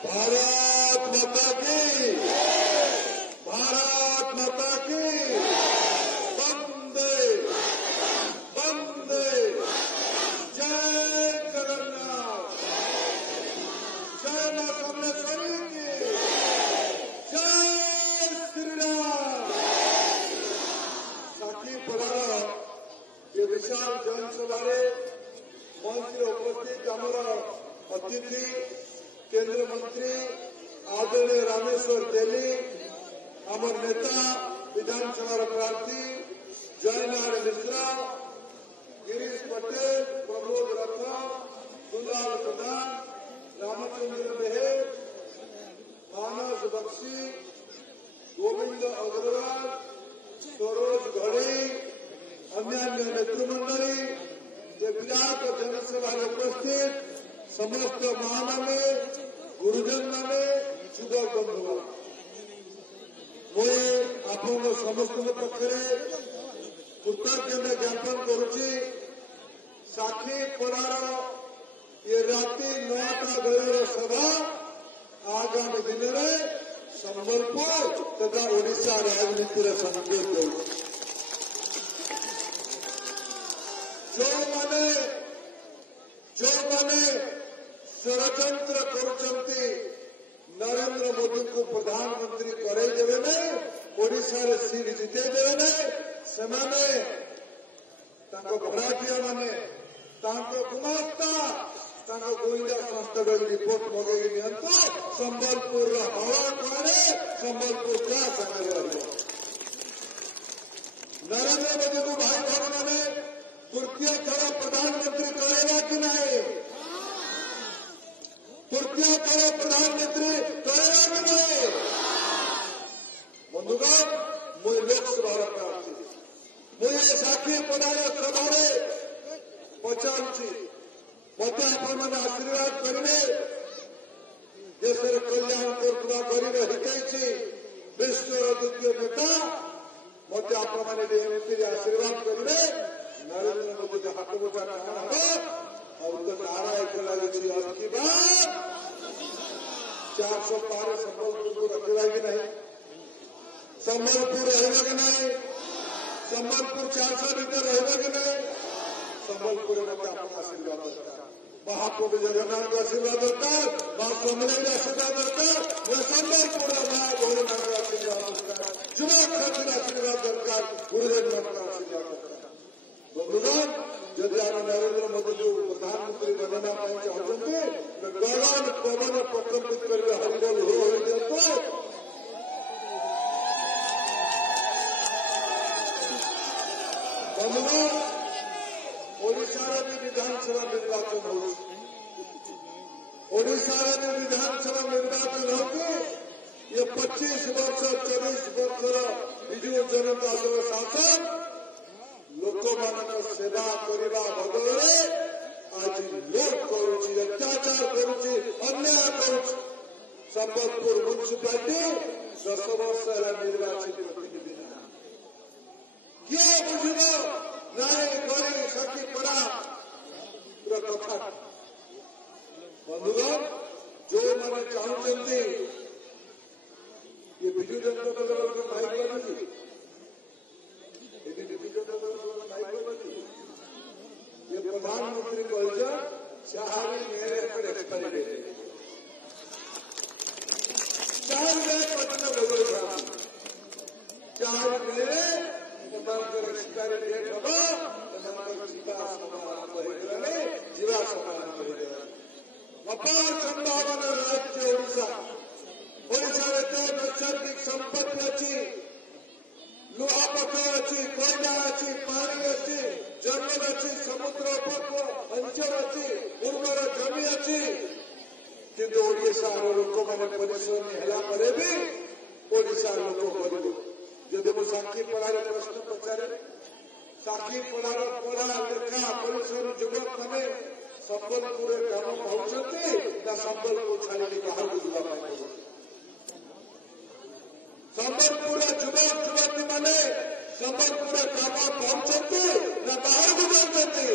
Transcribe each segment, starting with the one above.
भारत माता की, भारत माता की, वंदे वंदे, जय जगन्नाथ, जय मां कामेश्वरी की, जय श्री राम। साथी पड़ार ये विशाल जनसभा मंच उपस्थित आमर अतिथि केंद्र मंत्री आदरणीय रामेश्वर तेली, आमर नेता विधानसभा प्रार्थी जयनारायण मिश्रा, गिरीश पटेल, प्रमोद रथ, दुलाल प्रधान, रामचंद्र मेहर, मानस बख्शी, गोविंद अग्रवाल, सरोज घड़े, अन्यान्य नेतृमंडली, ये विराट जनसभा उपस्थित समस्त महामाने गुरुजन माने युवक बंधु मुझे आपण समस्त पक्षरे कृतज्ञता ज्ञापन करुच्ची। साखी पड़ार ये राति 9टा बेलर सभा आगामी दिन में संबलपुर तथा ओडिशा राजनीति संकेत दे जो माने षड़यंत्र करुचंती नरेंद्र मोदी को प्रधानमंत्री करेदेवे नहीं, ओडिशा रे सीट जितेदेवे नहीं, सेमाने तांको भड़ाटिया माने तांको गुमास्ता तांको गोइंदा संस्था रिपोर्ट मगेई नियंतो संबलपुर हवा करे संबलपुर क्या संगे नरेंद्र मोदी को भाई बहन माने तृतीय थर प्रधानमंत्री करेगा कि नहीं, तृतीय थर प्रधानमंत्री करेगा कि नहीं। बंधुगण मुझे लोकसभा प्रार्थी मुझे साखी पड़ार सभारे पचारुची मत आपण आशीर्वाद करेंगे। देश कल्याण करुवा गरीब हितैषी विश्वर द्वितीय नेता मत आपण एमपी आशीर्वाद करेंगे। नरेंद्र मोदी हाथ बोझा और तो नारा एक लगी की बात 400 पार संबलपुर को रखेगा कि नहीं, संबलपुर रहेगा कि नहीं, संबलपुर 400 मीटर रहेगा कि नहीं। संबलपुर में आशीर्वाद दरकार, महाप्रभु जगन्नाथ आशीर्वाद दरकार, मां कमला आशीर्वाद दरकार, संबलपुर मां भोलेनाथ आशीर्वाद दरकार, युवक खातिर आशीर्वाद दरकार, गुरुदेव आशीर्वाद दरकार। बंधुगण यदि आप नरेंद्र मोदी को प्रधानमंत्री बनना चाहते गगन पवन प्रकम्पित करके हरिबोल हो दिखाते बंधुगण ओडिशा भी विधानसभा निर्वाचन ओडिशा भी विधानसभा निर्वाचन होते ये 25 वर्ष 24 वर्षर विजु जनता दल शासन लोक मान सेवा करने बदले आज लोक करुच्ची अत्याचार करुच्ची अन्याय करुच्ची। संबलपुर म्यूनिसिपालिटी 10 वर्ष निर्वाचित प्रतिनिधि किए बुझल नाई गरी सखी पड़ा पूरा कथा। बंधुगण जो मैंने चाहते ये विजु जनता दल माइक ये प्रधानमंत्री कह चाहे मेरे पर एक्सपायरी चार चार मेरे एक्सपायरी डेट जीवा अपार संभावना राज्य ओडिशा ओडिशा नैसर्गिक संपत्ति अच्छी लुहा पथर अच्छी कोयला अच्छी पानी अच्छी जंगल अच्छी समुद्र उपकूल अंचल अच्छी उर्वर जमी अच्छी किंतु ओडिशा लोक मैंने परिश्रम हेला परे भी ओडिशा लोक गरीब जब मुझे साखी पड़ार प्रश्न पचारे साखी पड़ार पढ़ा लेखा परिश्रम युवक मैंने संबलपुर काम पहुंचते ना संबलपुर छाड़ी बाहर को जावा संबलपुर युवक युवती मैंने संबलपुर काम पहुंचते ना बाहर को जाते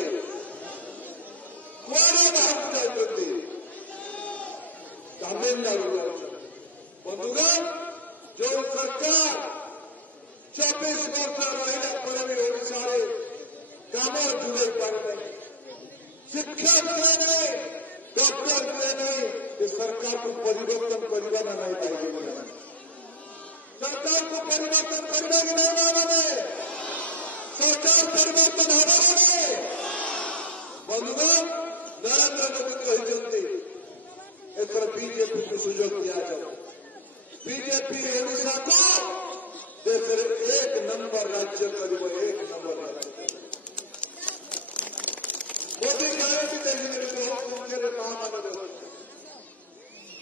कुआरे बाहर को जाते तामिलनाडु बंधुगण जो सरकार 24 वर्ष रहा पर भी ओडिशा काम जुड़े पारे शिक्षक हुए नहीं, डॉक्टर हुए नहीं, ये सरकार को परिवर्तन करना नहीं पाएगी। सरकार को परिवर्तन करना कि नहीं माने सरकार परिवर्तन होने बंधुगण नरेंद्र मोदी कहते एथर बीजेपी को सुजोग दिया जाए। बीजेपी ओडिशा को देश एक नंबर राज्य कर एक नंबर राज्य मोदी गारंटी देखे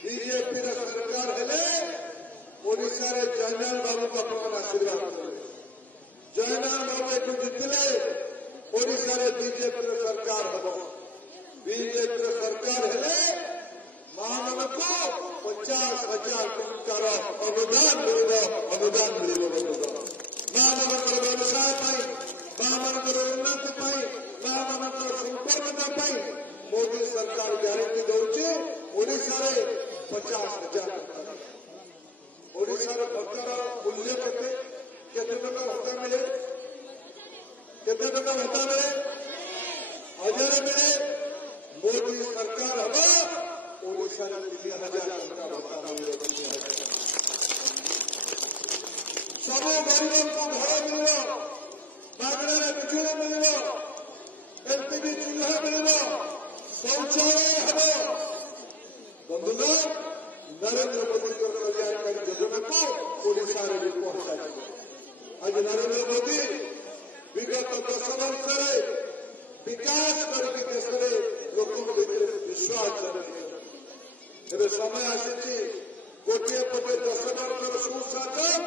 बीजेपी सरकार हेले ओडिशा जयनाल बाबू को अपन आशीर्वाद करें। जयनाल बाबू को जितले ओडिशा बीजेपी सरकार हम बीजेपी सरकार हेले मां मान को 50,000 टंकार अनुदान मिल मां मान व्यवसाय मां मान उन्नति मां मान संपर्क मोदी सरकार ग्यारंटी दौचे ओडिशा 50,000 टंका ओडिशा भत्तार मूल्य केते टका भत्ता मिले केते टका भत्ता मिले 1000 मिले मोदी सरकार हम ओडिशा 3,000 टका भत्ता मिले सब गरीब को घर मिल मागणे बिजुली मिल एलपीजी चूल्हा मिल शौचालय हम बंधुगण नरेंद्र मोदी कल्याणकारी योजना को ओडिशा में पहुंचा आज नरेंद्र मोदी विगत 10 वर्ष विकास करके देश में लोक विश्वास जब समय आसी गोटे पटे 10 वर्षर सुशासन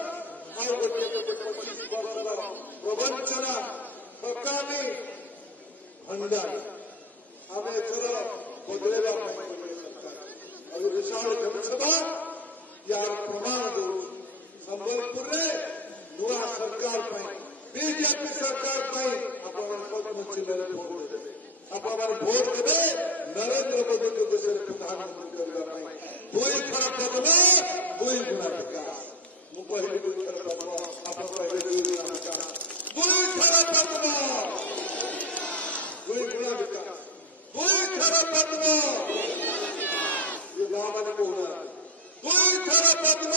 और गोटे पटे 25 वर्षर प्रवंचना ठकामी भंडार आम एथर बदलवा अभी विशाल जनसभा यार प्रमाण दो संबलपुर में नुआ सरकार बीजेपी सरकार पद्मचिन्ह भोट देवे आप भोट देवे नरेंद्र मोदी को देश प्रधानमंत्री करने 2 थर पद्म 2 गुणा विकास मुझे 2 थर पद्म आप 2 गुणा विकास 2 थर पद्म 2 गुणा विकास 2 थर पद्म ये गाँव को होना 2 थर पद्म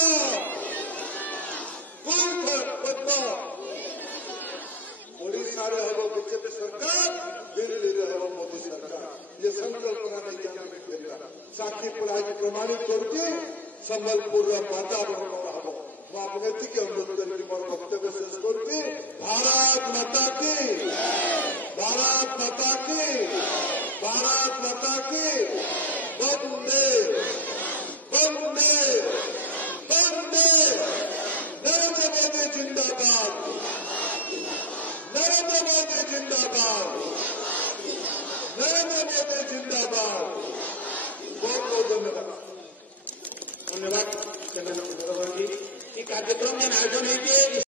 2 थर पद्म ओडिशा हम बीजेपी सरकार दिल्ली हम मोदी सरकार ये संकल्प नहीं साक्षी पुराज प्रमाणित करके संबलपुर वातावरण हम मुझे अनुरोध करके मोर वक्तव्य शेष करके भारत माता की भारत माता की भारत माता की वंदे वंदे वंदे नरेंद्र मोदी जिंदाबाद नरेंद्र मोदी जिंदाबाद नरेंद्र मोदी जिंदाबाद बहुत बहुत धन्यवाद धन्यवाद चंद्रशेखर जी कार्यक्रम में आयोजन है